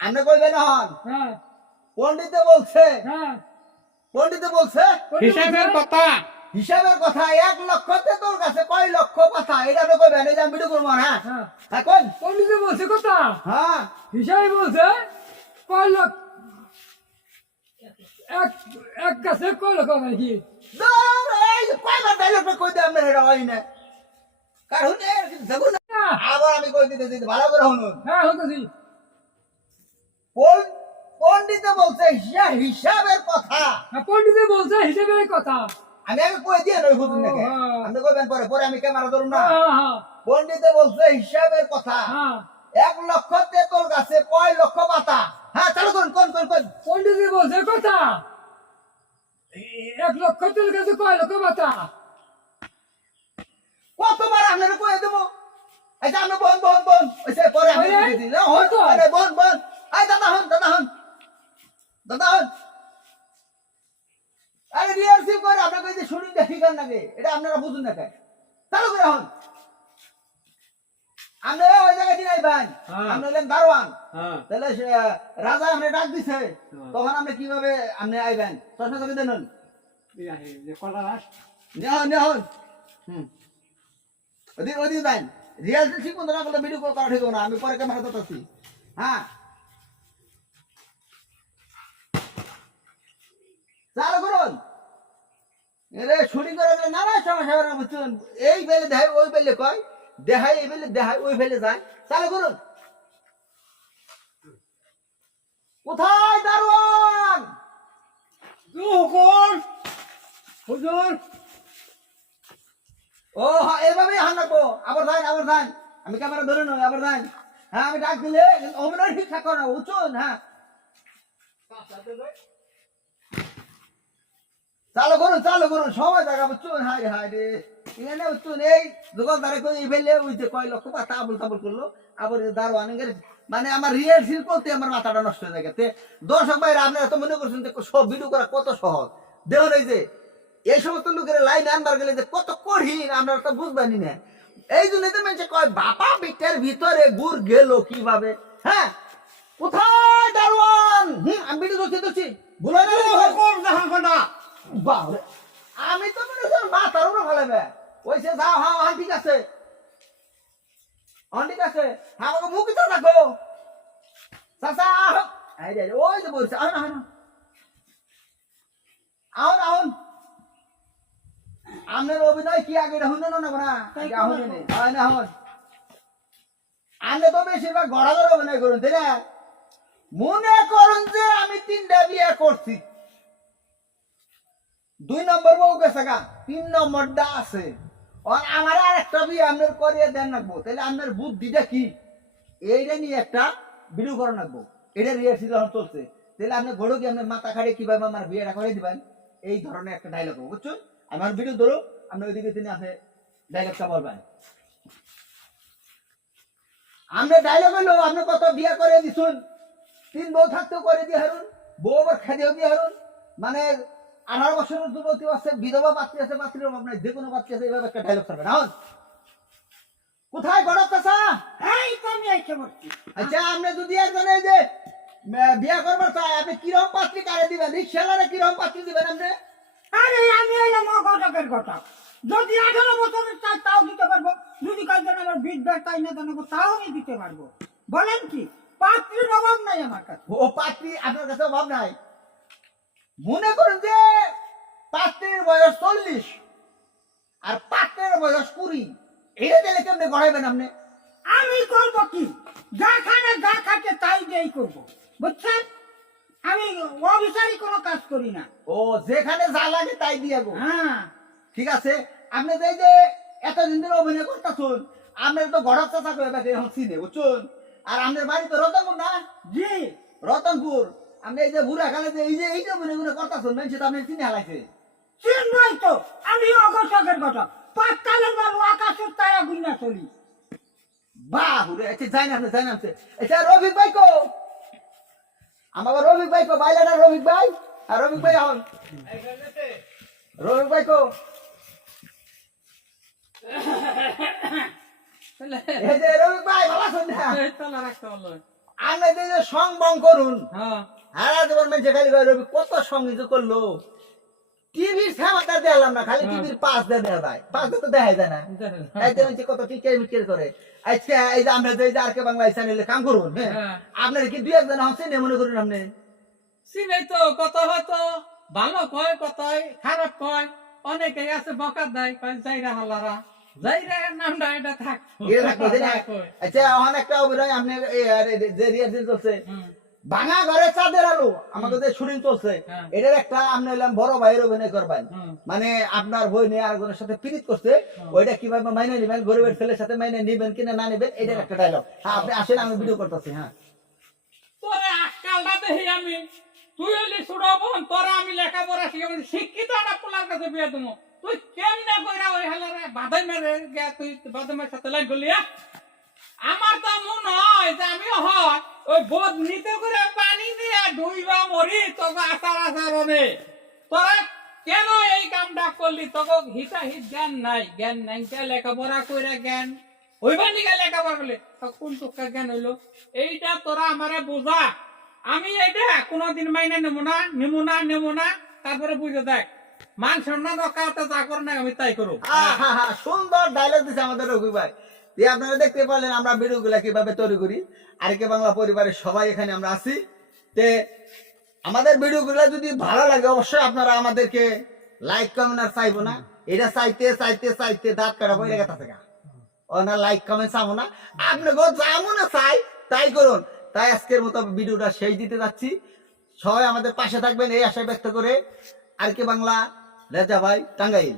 আপনি কইবেন হন হ্যাঁ পণ্ডিতে বলছে হ্যাঁ পণ্ডিতে বলছে হিসাবের কথা হিসাবের কথা 1 লক্ষ তোর কাছে কয় লক্ষ কথা এটা তো কইবেন এই যে আমি ভিডিও করবো হ্যাঁ হ্যাঁ হ্যাঁ কোন পণ্ডিতে বলছে কথা হ্যাঁ হিসাবে বলছে কয় লোক এক এক গাছে কয় লোক নাকি দূর এই কয়বার ডায়লগ কই দে আমরা এটা হয় না কারণ দেখুন আবার আমি কই দিতে ভালো করে শুনুন হ্যাঁ হতেছি পণ্ডিতে বলছে হিসাবের কথা হ্যাঁ পণ্ডিতে বলছে হিসাবের কথা আমি আগে কই দিয়ে নই বুঝুন নাকি হ্যাঁ। আপনি কইবেন পরে পরে আমি ক্যামেরা ধরুন না হ্যাঁ হ্যাঁ পণ্ডিতে বলছে হিসাবের কথা হ্যাঁ 1 লক্ষ তেতল গাছে কয় লক্ষ পাতা হ্যাঁ চালু করুন কোন কোন কোন পণ্ডিতে বলছে কথা 1 লক্ষ তেল গাছে কয় লক্ষ পাতা কতবার আপনারা কই দেব এই যে আপনি বন ওইসে পরে আমি ওই, দিই না হন তো। আরে বন এই দাদা হন আরে রিহার্সেল করে আপনি কই যে শুটিং দেখি কার লাগে এটা আপনারা বুঝুন না কেন চালু করে হন আপনি ওই জায়গায় দিনাই ভাই হ্যাঁ। আপনি হলেন দারোয়ান হ্যাঁ তাহলে রাজা আপনি ডাক দিছে তখন আপনি কিভাবে আপনি আইবেন চশমা চোখে দেন যে কলা রাস নেহন ওদিন দেন রিহার্সেল ঠিক মতো না করলে ভিডিও করা ঠিক হবে না আমি পরে ক্যামেরা ধরতেছি হ্যাঁ চালু করুন এরে শুটিং করে গেলে নানা সমস্যা হবে না বুঝছেন এই বেলে দেখায় ওই বেলে কয় দেখায় এই বেলে দেখায় ওই বেলে যায় চালু করুন কোথায় দারোয়ান হুজুর হুজুর ও হ্যাঁ এভাবেই হান রাখবো আবার ধান আমি ক্যামেরা ধরে নই আবার ধান হ্যাঁ আমি ডাক দিলে অভিনয় ঠিকঠাক করো না বুঝছেন হ্যাঁ চালু করুন সময় জায়গা বুঝছেন হায় রে এখানে বুঝছেন এই দোকানদারে কই এই ফেললে ওই যে কয় লক্ষ পাতা আবুল তাবুল করলো আবার দারোয়ান মানে আমার রিহার্সেল করতে আমার মাথাটা নষ্ট হয়ে যায় দর্শক ভাইরা আপনারা তো মনে করছেন যে সব ভিডিও করা কত সহজ দেখুন এই যে এই সমস্ত লোকের লাইন আনবার গেলে যে কত কঠিন আপনারা তো বুঝবেনই না এই জন্য তো মানুষ কয় বাপা বিটার ভিতরে গুড় গেল কিভাবে হ্যাঁ কোথায় দারোয়ান আমি ভিডিও ধরছি ভুলে না বাবা আমি তো মনে হচ্ছে মাথার উপরে ফেলাবে ওইসে যাও হ্যাঁ ঠিক আছে ঠিক আছে হ্যাঁ আমাকে মুখ তো রাখো চাচা ওই যে বলছে আহন আপনার অভিনয় কি আগে এটা শুনলো না আহন আপনি তো বেশিরভাগ গড়াগড় অভিনয় করুন তাই না মনে করুন যে আমি 3টা বিয়ে করছি 2 নম্বর বউ গেছে গা 3 নম্বরটা আছে আর আমার আর একটা বিয়ে আপনার করিয়ে দেন রাখবো তাহলে আপনার বুদ্ধিটা কি এইটা নিয়ে একটা ভিডিও করে রাখবো এটা রিহার্সেল যখন চলছে তাহলে আপনি ঘোড়ো কি আপনার মাথা খাড়ে কিভাবে আমার বিয়েটা করে দিবেন এই ধরনের একটা ডায়লগ বুঝছো আমার ভিডিও ধরো আপনি ওইদিকে তিনি আপনি ডায়লগটা বলবেন আমরা ডায়লগ হলো আপনি কত বিয়ে করে দিছুন 3 বউ থাকতেও করে দিয়ে হারুন বউ আবার খেতেও দিয়ে হারুন মানে 18 বছরের যুবতী আছে বিধবা পাত্রী আছে পাত্রীর অভাব নাই যে কোনো পাত্রী আছে এইভাবে একটা ডায়লগ করবেন হন কোথায় গড়ক চাচা এই তো আমি এসে বলছি আচ্ছা আপনি যদি একজন এই যে বিয়ে করবার চাই আপনি কিরকম পাত্রী কারে দিবেন রিক্সাওয়ালা কিরকম পাত্রী দিবেন আপনি আরে আমি এলাম ঘটকের কথা যদি 18 বছরের চাই তাও দিতে পারবো যদি কয়েকজন আমার বিদ্যার তাই না জানাবো তাও আমি দিতে পারবো বলেন কি পাত্রীর অভাব নাই আমার কাছে ও পাত্রী আপনার কাছে অভাব নাই মনে করেন যে পাত্রীর বয়স 40 আর পাত্রের বয়স 20 এটা দিলে কেমনে গড়াইবেন আপনি আমি করবো কি যা খাটে তাই দিয়েই করবো বুঝছেন আমি অবিচারী কোনো কাজ করি না ও যেখানে যা লাগে তাই দিয়ে গো হ্যাঁ ঠিক আছে আপনি যে এতদিন ধরে অভিনয় করতেছুন আপনার তো গড়ক চাচা করে বেঁচে এখন চিনে বুঝছুন আর আপনার বাড়ি তো রতনপুর না জি রতনপুর আপনি এই যে বুড়া খালে যে এই যে অভিনয় করতেছুন মেন সেটা আপনি চিনে হালাইছে চিনবই তো আমি অঘটকের কথা পাঁচকালের বালু আকাশের তারা গুইনা চলি বাহুরে আচ্ছা যাই না আচ্ছা রফিক ভাই কো আমাকে রফিক ভাই কো বাইলাটা রফিক ভাই আর রফিক ভাই এখন রফিক ভাই কো এই যে রফিক ভাই ভালো আছেন না এই তালা রাখতে বললো আপনি যে সং বং করুন হ্যাঁ হারা জীবন মানুষে খালি কয় রবি কত সঙ্গীত করলো টিভির ক্ষমতা দিলাম না খালি টিভির পাঁচ দিয়ে দেওয়া যায় পাঁচ দিয়ে তো দেখা যায় না এইতে হচ্ছে কত টিকের মিকের করে আজকে এই যে আমরা যে আর কে বাংলা চ্যানেলে কাম করুন হ্যাঁ হ্যাঁ। আপনার কি দুই একজন হচ্ছেন মনে করুন আপনি চিনাই তো কত হয়তো ভালো কয় কত খারাপ কয় অনেকে আছে বকা দেয় কয় যাইরা হালারা যাইরা নামটা এটা থাকতো এটা থাকতো তাই না? কয়। আচ্ছা এখন একটা অভিনয় আপনি যে রিহার্সেল চলছে হুম, ভাঙা ঘরে চাঁদের আলো আমাদের যে শুটিং চলছে হ্যাঁ। এটার একটা আপনি এলাম বড় ভাইয়ের অভিনয় করবেন হুম। মানে আপনার বই নিয়ে আরেকজনের সাথে পীড়িত করছে ওইটা কিভাবে মাইনে নিবেন গরিবের ছেলের সাথে মাইনে নিবেন কিনা না নিবেন এটার একটা ডায়লগ হ্যাঁ আপনি আসেন আমি ভিডিও করতেছি হ্যাঁ তোরে আজকালটা দেখি আমি তুই হলি ছোট বোন তোরা আমি লেখাপড়া শিখে শিক্ষিত একটা পোলার কাছে বিয়ে দেবো তুই কেমনে কইরা ওই হালারে বাধাই মেরে গিয়া তুই বাদামের সাথে লাইন করলি হ্যাঁ? আমার তো মনে হয় যে আমি হয় ওই বোধ নিতে করে পানি দিয়ে ডুইবা মরি তোকে আচার আচারণে তোরা কেন এই কামটা করলি তোকে হিতাহিত জ্ঞান নাই কে লেখাপড়া কইরা জ্ঞান ওইবার নিকে লেখাপড়া করলি তো কোন টুকা জ্ঞান হইলো এইটা তোরা আমারে বোঝা আমি এইটা কোনোদিন মাইনে নেবো না তারপরে বুঝে দেখ মান সম্মান রক্ষা করতে যা করে না আমি তাই করবো সুন্দর ডায়লগ দিছে আমাদের রঘু ভাই যে আপনারা দেখতে পারলেন আমরা ভিডিও গুলা কিভাবে তৈরি করি আর কে বাংলা পরিবারের সবাই এখানে আমরা আছি তে আমাদের ভিডিও গুলা যদি ভালো লাগে অবশ্যই আপনারা আমাদেরকে লাইক কমেন্ট আর চাইবো না এটা চাইতে দাঁত কাটা বই রেখে থাকে ও না লাইক কমেন্ট চাবো না আপনি গো যেমন চাই তাই করুন তাই আজকের মতো ভিডিওটা শেষ দিতে যাচ্ছি সবাই আমাদের পাশে থাকবেন এই আশা ব্যক্ত করে আর কে বাংলা রেজা ভাই টাঙ্গাইল।